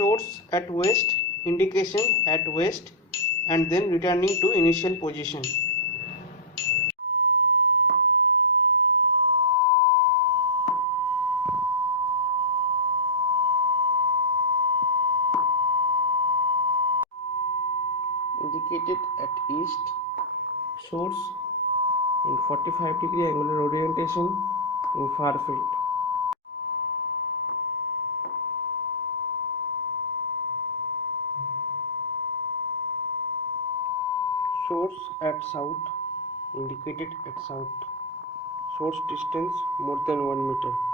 source at west, indication at west, and then returning to initial position. Indicated at east, source in 45-degree angular orientation in far field. Source at south, indicated at south. Source distance more than 1 meter.